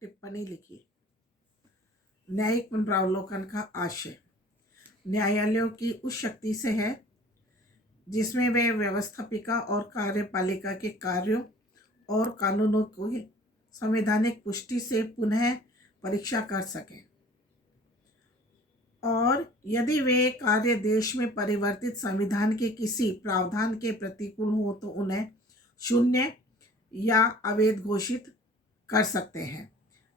टिप्पणी लिखी। न्यायिक पुनरावलोकन का आशय न्यायालयों की उस शक्ति से है जिसमें वे व्यवस्थापिका और कार्यपालिका के कार्यों और कानूनों की संवैधानिक पुष्टि से पुनः परीक्षा कर सकें, और यदि वे कार्य देश में परिवर्तित संविधान के किसी प्रावधान के प्रतिकूल हो तो उन्हें शून्य या अवैध घोषित कर सकते हैं।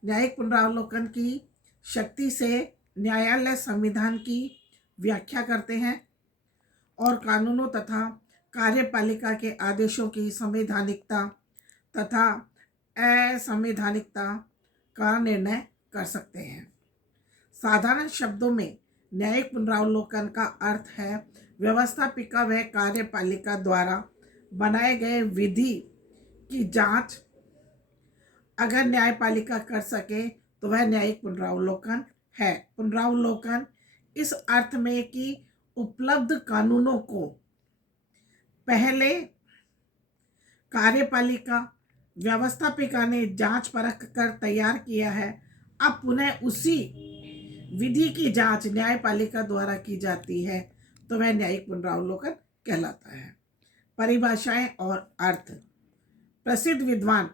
न्यायिक पुनरावलोकन की शक्ति से न्यायालय संविधान की व्याख्या करते हैं और कानूनों तथा कार्यपालिका के आदेशों की संवैधानिकता तथा असंवैधानिकता का निर्णय कर सकते हैं। साधारण शब्दों में न्यायिक पुनरावलोकन का अर्थ है व्यवस्थापिका व कार्यपालिका द्वारा बनाए गए विधि की जांच अगर न्यायपालिका कर सके तो वह न्यायिक पुनरावलोकन है। पुनरावलोकन इस अर्थ में कि उपलब्ध कानूनों को पहले कार्यपालिका व्यवस्थापिका ने जांच परख कर तैयार किया है, अब पुनः उसी विधि की जांच न्यायपालिका द्वारा की जाती है तो वह न्यायिक पुनरावलोकन कहलाता है। परिभाषाएं और अर्थ। प्रसिद्ध विद्वान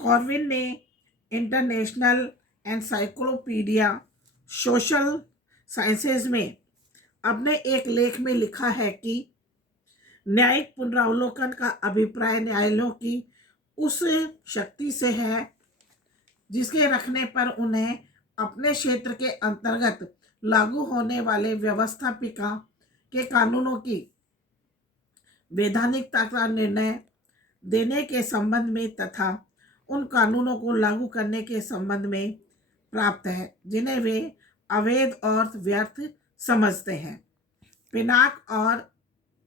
कॉर्विन ने इंटरनेशनल एनसाइक्लोपीडिया सोशल साइंसेज में अपने एक लेख में लिखा है कि न्यायिक पुनरावलोकन का अभिप्राय न्यायालयों की उस शक्ति से है जिसके रखने पर उन्हें अपने क्षेत्र के अंतर्गत लागू होने वाले व्यवस्थापिका के कानूनों की वैधानिकता का निर्णय देने के संबंध में तथा उन कानूनों को लागू करने के संबंध में प्राप्त है जिन्हें वे अवैध और व्यर्थ समझते हैं। पिनाक और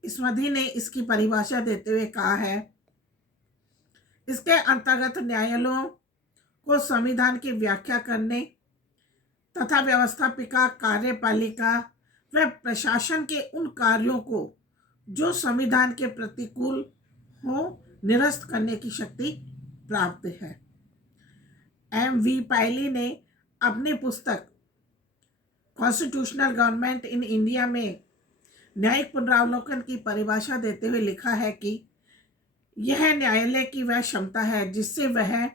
स्मृति ने इसकी परिभाषा देते हुए कहा है, इसके अंतर्गत न्यायालयों को संविधान की व्याख्या करने तथा व्यवस्थापिका कार्यपालिका व प्रशासन के उन कार्यों को जो संविधान के प्रतिकूल हो निरस्त करने की शक्ति प्राप्त है। M.V. पायली ने अपनी पुस्तक कॉन्स्टिट्यूशनल गवर्नमेंट इन इंडिया में न्यायिक पुनरावलोकन की परिभाषा देते हुए लिखा है कि यह न्यायालय की वह क्षमता है जिससे वह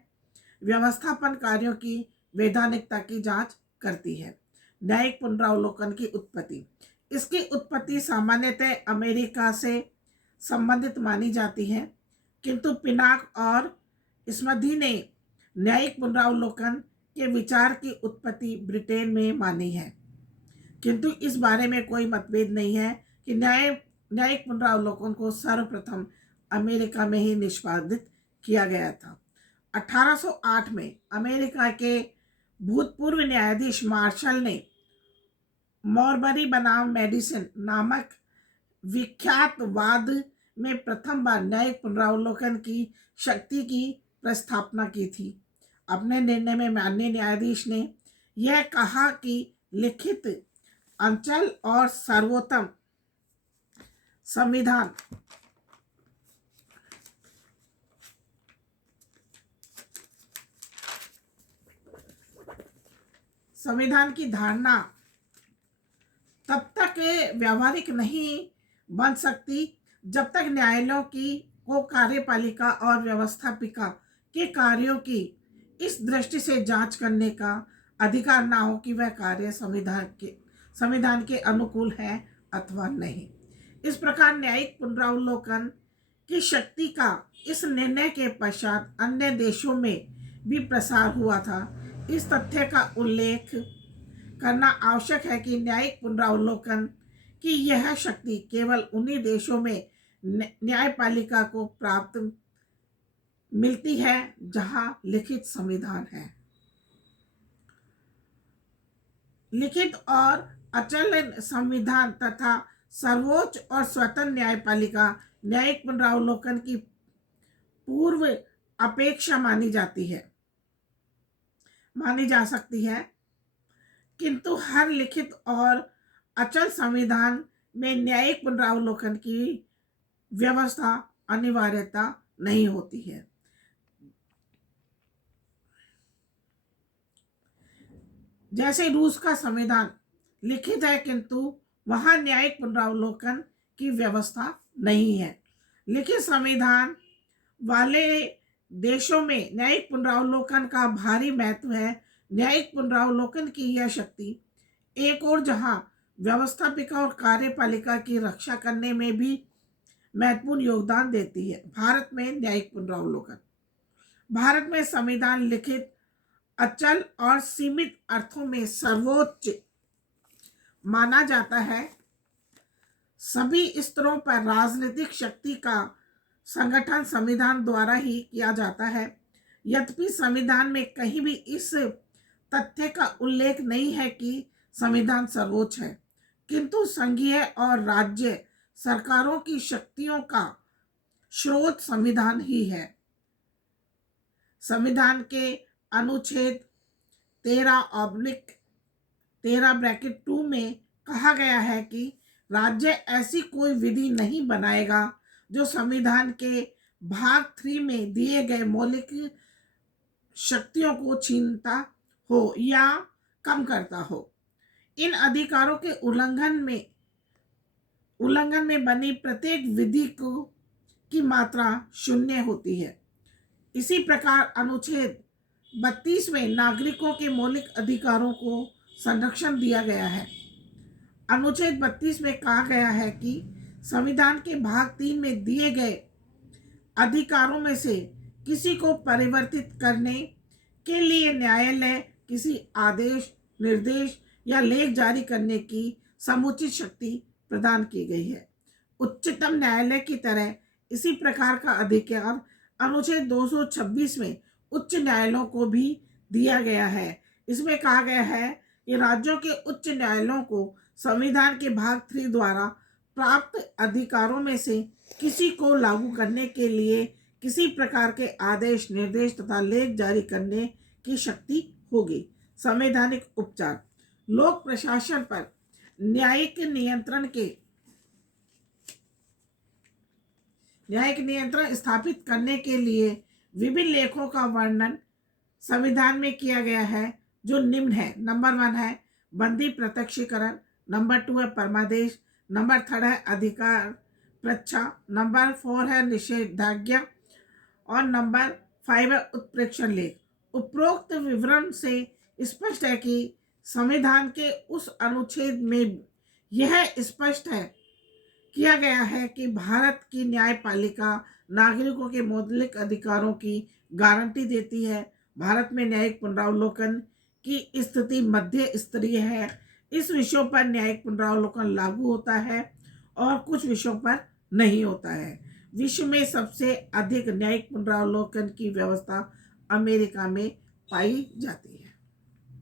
व्यवस्थापन कार्यों की वैधानिकता की जांच करती है। न्यायिक पुनरावलोकन की उत्पत्ति। इसकी उत्पत्ति सामान्यतः अमेरिका से संबंधित मानी जाती है, किंतु पिनाक और स्मृति ने न्यायिक पुनरावलोकन के विचार की उत्पत्ति ब्रिटेन में मानी है, किंतु इस बारे में कोई मतभेद नहीं है कि न्यायिक पुनरावलोकन को सर्वप्रथम अमेरिका में ही निष्पादित किया गया था। 1808 में अमेरिका के भूतपूर्व न्यायाधीश मार्शल ने मॉरबरी बनाम मेडिसन नामक विख्यात वाद में प्रथम बार न्यायिक पुनरावलोकन की शक्ति की प्रस्थापना की थी। अपने निर्णय में माननीय न्यायाधीश ने यह कहा कि लिखित अंचल और सर्वोत्तम संविधान की धारणा तब तक व्यावहारिक नहीं बन सकती जब तक न्यायालयों को कार्यपालिका और व्यवस्थापिका के कार्यों की इस दृष्टि से जांच करने का अधिकार ना हो कि वह कार्य संविधान के अनुकूल है अथवा नहीं। इस प्रकार न्यायिक पुनरावलोकन की शक्ति का इस निर्णय के पश्चात अन्य देशों में भी प्रसार हुआ था। इस तथ्य का उल्लेख करना आवश्यक है कि न्यायिक पुनरावलोकन की यह शक्ति केवल उन्हीं देशों में न्यायपालिका को प्राप्त मिलती है जहां लिखित संविधान है। लिखित और अचल संविधान तथा सर्वोच्च और स्वतंत्र न्यायपालिका न्यायिक पुनरावलोकन की पूर्व अपेक्षा मानी जा सकती है, किंतु हर लिखित और अचल संविधान में न्यायिक पुनरावलोकन की व्यवस्था अनिवार्यता नहीं होती है। जैसे रूस का संविधान लिखित है, किंतु वहां न्यायिक पुनरावलोकन की व्यवस्था नहीं है। लिखित संविधान वाले देशों में न्यायिक पुनरावलोकन का भारी महत्व है। न्यायिक पुनरावलोकन की यह शक्ति एक और जहां व्यवस्थापिका और कार्यपालिका की रक्षा करने में भी महत्वपूर्ण योगदान देती है। भारत में न्यायिक पुनरावलोकन। भारत में संविधान लिखित, अचल और सीमित अर्थों में सर्वोच्च माना जाता है। सभी स्तरों पर राजनीतिक शक्ति का संगठन संविधान द्वारा ही किया जाता है। यद्यपि संविधान में कहीं भी इस तथ्य का उल्लेख नहीं है कि संविधान सर्वोच्च है, किंतु संघीय और राज्य सरकारों की शक्तियों का स्रोत संविधान ही है। संविधान के अनुच्छेद 13/13(2) में कहा गया है कि राज्य ऐसी कोई विधि नहीं बनाएगा जो संविधान के भाग 3 में दिए गए मौलिक शक्तियों को छीनता हो या कम करता हो। इन अधिकारों के उल्लंघन में बनी प्रत्येक विधि की मात्रा शून्य होती है। इसी प्रकार अनुच्छेद 32 में नागरिकों के मौलिक अधिकारों को संरक्षण दिया गया है। अनुच्छेद 32 में कहा गया है कि संविधान के भाग 3 में दिए गए अधिकारों में से किसी को परिवर्तित करने के लिए न्यायालय किसी आदेश, निर्देश या लेख जारी करने की समुचित शक्ति प्रदान की गई है। उच्चतम न्यायालय की तरह इसी प्रकार का अधिकार अनुच्छेद 226 में उच्च न्यायालयों को भी दिया गया है। इसमें कहा गया है कि राज्यों के उच्च न्यायालयों को संविधान के भाग 3 द्वारा प्राप्त अधिकारों में से किसी को लागू करने के लिए किसी प्रकार के आदेश, निर्देश तथा लेख जारी करने की शक्ति होगी। संवैधानिक उपचार। लोक प्रशासन पर न्यायिक नियंत्रण स्थापित करने के लिए विभिन्न लेखों का वर्णन संविधान में किया गया है, जो निम्न है। नंबर 1 है बंदी प्रत्यक्षीकरण, नंबर 2 है परमादेश, नंबर 3 है अधिकार प्रच्छा, नंबर 4 है निषेधाज्ञा और नंबर 5 है उत्प्रेक्षण लेख। उपरोक्त विवरण से स्पष्ट है कि संविधान के उस अनुच्छेद में यह स्पष्ट है किया गया है कि भारत की न्यायपालिका नागरिकों के मौलिक अधिकारों की गारंटी देती है। भारत में न्यायिक पुनरावलोकन की स्थिति मध्य स्तरीय है। इस विषयों पर न्यायिक पुनरावलोकन लागू होता है और कुछ विषयों पर नहीं होता है। विश्व में सबसे अधिक न्यायिक पुनरावलोकन की व्यवस्था अमेरिका में पाई जाती है।